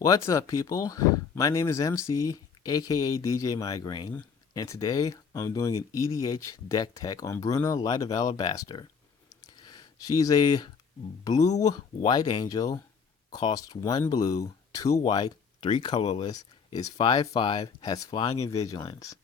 What's up, people? My name is MC, aka DJ Migraine, and today I'm doing an EDH deck tech on Bruna, Light of Alabaster. She's a blue white angel, costs 1 blue, 2 white, 3 colorless, is 5/5, has flying and vigilance.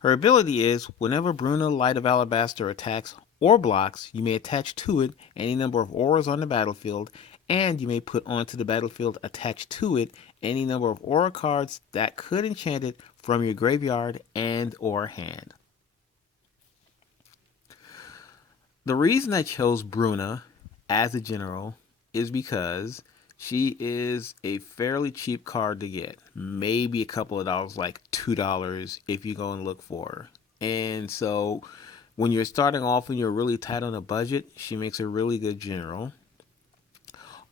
Her ability is whenever Bruna, Light of Alabaster attacks or blocks, you may attach to it any number of auras on the battlefield, and you may put onto the battlefield attached to it any number of aura cards that could enchant it from your graveyard and or hand. The reason I chose Bruna as a general is because she is a fairly cheap card to get. Maybe a couple of dollars, like $2 if you go and look for her. And so when you're starting off and you're really tight on a budget, she makes a really good general.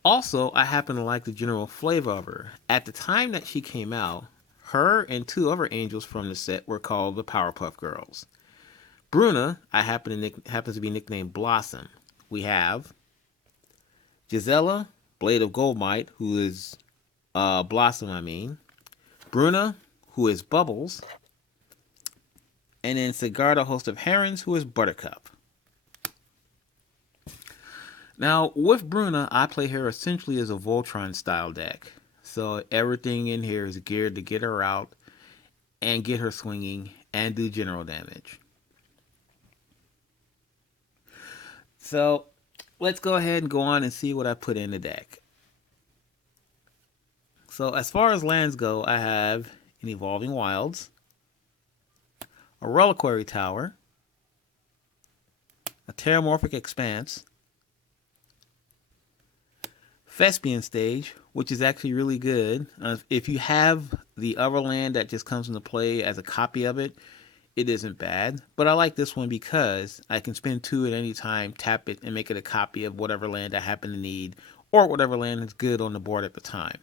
Also, I happen to like the general flavor of her. At the time that she came out, her and two other angels from the set were called the Powerpuff Girls. Bruna, happens to be nicknamed Blossom. We have Gisela, Blade of Goldmite, who is Blossom, I mean. Bruna, who is Bubbles. And then Sigarda, host of Herons, who is Buttercup. Now, with Bruna, I play her essentially as a Voltron style deck. So everything in here is geared to get her out and get her swinging and do general damage. So let's go ahead and go on and see what I put in the deck. So as far as lands go, I have an Evolving Wilds, a Reliquary Tower, a Terramorphic Expanse, Thespian Stage, which is actually really good. If you have the other land that just comes into play as a copy of it, it isn't bad. But I like this one because I can spend 2 at any time, tap it, and make it a copy of whatever land I happen to need, or whatever land is good on the board at the time.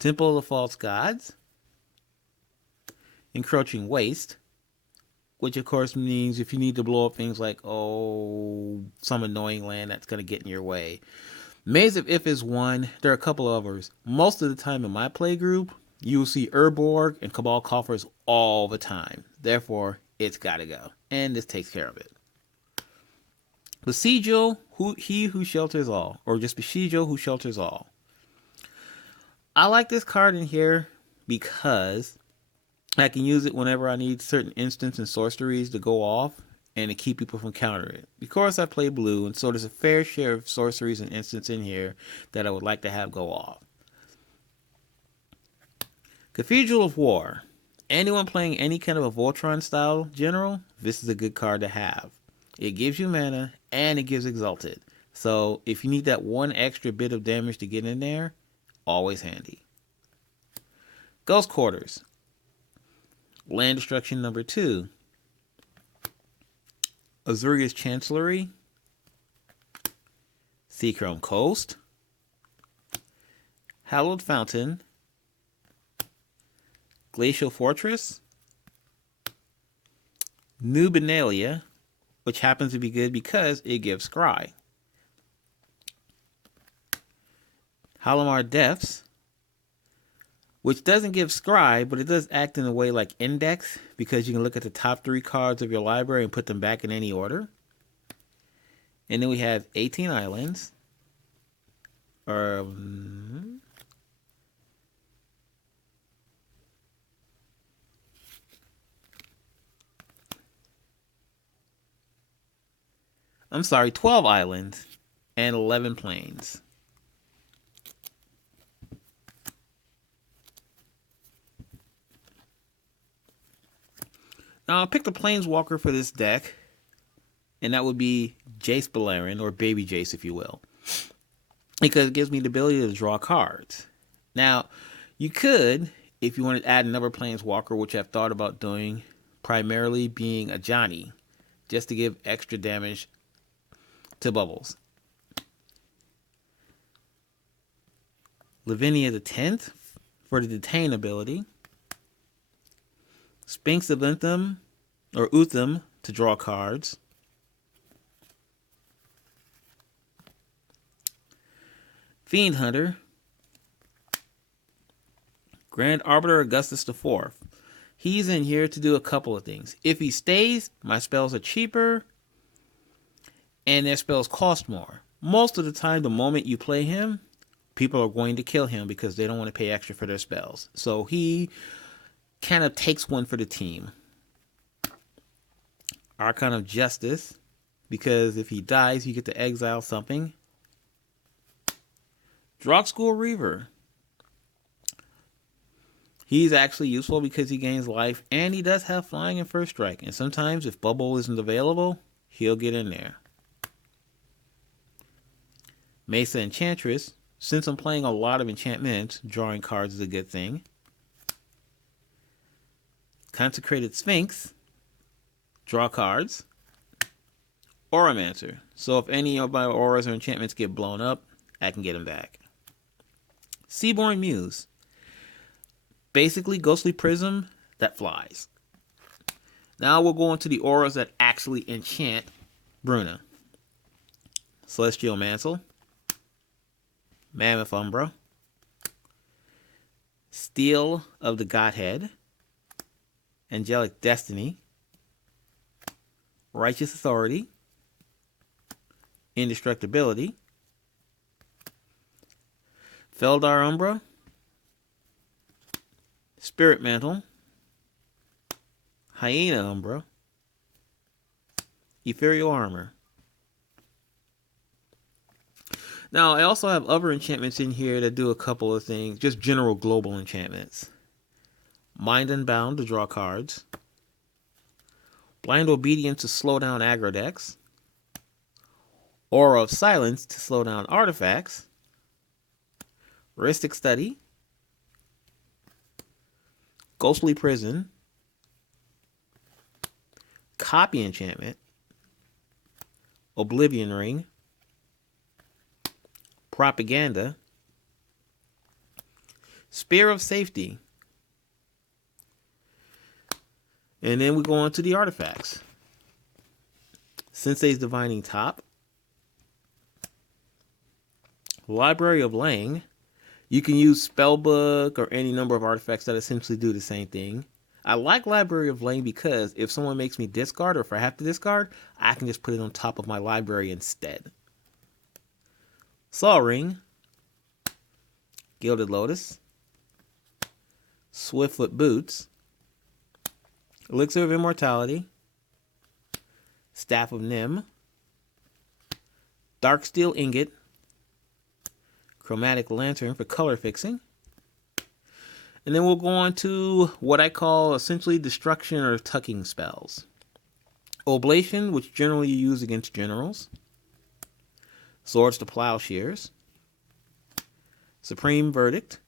Temple of the False Gods, Encroaching Waste, which of course means if you need to blow up things like, some annoying land that's going to get in your way. Maze of If is one. There are a couple others. Most of the time in my play group, you will see Urborg and Cabal Coffers all the time. Therefore, it's got to go. And this takes care of it. Besieger, he who shelters all. Or just Besieger who shelters all. I like this card in here because I can use it whenever I need certain instants and sorceries to go off and to keep people from countering it. Of course, I play blue, and so there's a fair share of sorceries and instants in here that I would like to have go off. Cathedral of War. Anyone playing any kind of a Voltron style general, this is a good card to have. It gives you mana, and it gives Exalted. So if you need that one extra bit of damage to get in there, always handy. Ghost Quarters. Land Destruction number 2. Azuria's Chancellery. Seachrome Coast. Hallowed Fountain. Glacial Fortress. New Benalia, which happens to be good because it gives Scry. Halimar Depths, which doesn't give Scry, but it does act in a way like Index, because you can look at the top 3 cards of your library and put them back in any order. And then we have 18 Islands. I'm sorry, 12 Islands and 11 Plains. Now, I picked a Planeswalker for this deck, and that would be Jace Beleren, or Baby Jace, if you will, because it gives me the ability to draw cards. Now, you could, if you wanted to add another Planeswalker, which I've thought about doing, primarily being a Johnny, just to give extra damage to Bubbles. Lavinia the 10th for the Detain ability. Sphinx of Utham to draw cards. Fiend Hunter, Grand Arbiter Augustus IV. He's in here to do a couple of things. If he stays, my spells are cheaper and their spells cost more. Most of the time, the moment you play him, people are going to kill him because they don't want to pay extra for their spells. So he kind of takes one for the team. Archon of Justice, because if he dies, you get to exile something. Drogskull Reaver. He's actually useful because he gains life and he does have flying and first strike. And sometimes if Bubble isn't available, he'll get in there. Mesa Enchantress. Since I'm playing a lot of enchantments, drawing cards is a good thing. Consecrated Sphinx. Draw cards. Auramancer. So if any of my auras or enchantments get blown up, I can get them back. Seaborn Muse. Basically, Ghostly Prism that flies. Now we'll go into the auras that actually enchant Bruna. Celestial Mantle. Mammoth Umbra. Steel of the Godhead. Angelic Destiny. Righteous Authority. Indestructibility. Feldar Umbra. Spirit Mantle. Hyena Umbra. Ethereal Armor. Now, I also have other enchantments in here that do a couple of things. Just general global enchantments. Mind Unbound to draw cards. Blind Obedience to slow down aggro decks. Aura of Silence to slow down artifacts. Heuristic Study. Ghostly Prison. Copy Enchantment. Oblivion Ring. Propaganda. Spear of Safety. And then we go on to the artifacts. Sensei's Divining Top. Library of Lang. You can use Spellbook or any number of artifacts that essentially do the same thing. I like Library of Lang because if someone makes me discard or if I have to discard, I can just put it on top of my library instead. Saw Ring. Gilded Lotus. Swiftfoot Boots. Elixir of Immortality. Staff of Nim. Darksteel Ingot. Chromatic Lantern for color fixing. And then we'll go on to what I call essentially destruction or tucking spells. Oblation, which generally you use against generals. Swords to Plowshares. Supreme Verdict.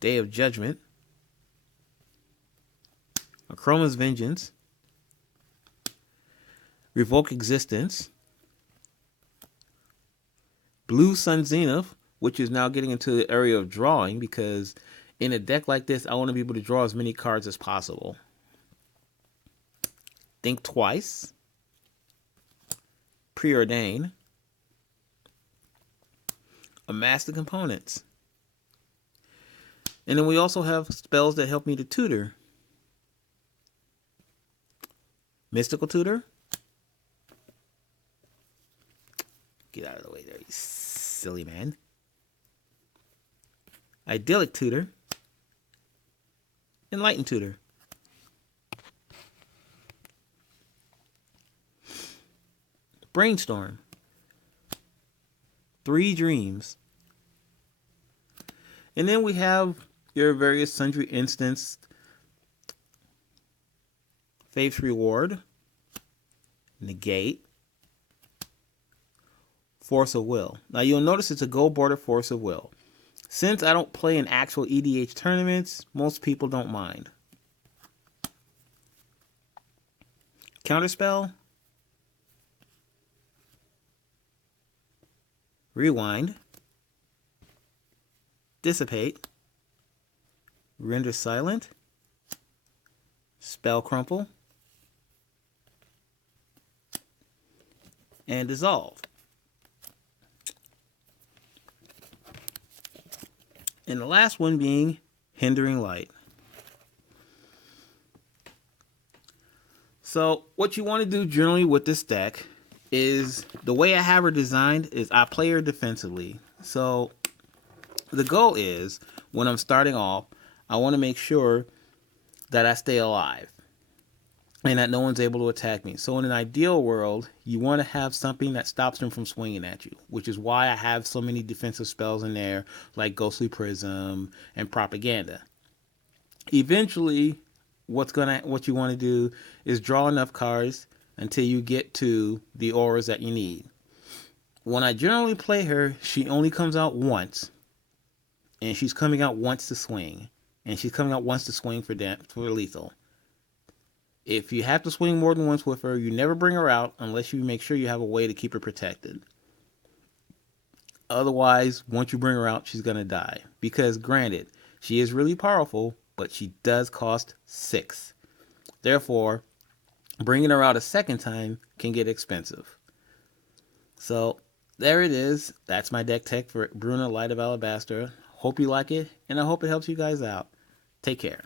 Day of Judgment. Achroma's Vengeance. Revoke Existence. Blue Sun Zenith, which is now getting into the area of drawing because in a deck like this, I want to be able to draw as many cards as possible. Think Twice. Preordain. Amass the Components. And then we also have spells that help me to tutor. Mystical Tutor. Get out of the way there, you silly man. Idyllic Tutor. Enlightened Tutor. Brainstorm. 3 Dreams. And then we have your various sundry instance. Faith's Reward. Negate. Force of Will. Now you'll notice it's a gold border Force of Will. Since I don't play in actual EDH tournaments, most people don't mind. Counterspell. Rewind. Dissipate. Render Silent. Spell Crumple. And Dissolve. And the last one being Hindering Light. So what you want to do generally with this deck is, the way I have her designed is I play her defensively. So the goal is, when I'm starting off, I want to make sure that I stay alive and that no one's able to attack me. So in an ideal world, you want to have something that stops them from swinging at you, which is why I have so many defensive spells in there, like Ghostly Prism and Propaganda. Eventually, what you want to do is draw enough cards until you get to the auras that you need. When I generally play her, she only comes out once, and she's coming out once to swing, and she's coming out once to swing for lethal. If you have to swing more than once with her, you never bring her out unless you make sure you have a way to keep her protected. Otherwise, once you bring her out, she's going to die. Because granted, she is really powerful, but she does cost 6. Therefore, bringing her out a second time can get expensive. So, there it is. That's my deck tech for Bruna Light of Alabaster. Hope you like it, and I hope it helps you guys out. Take care.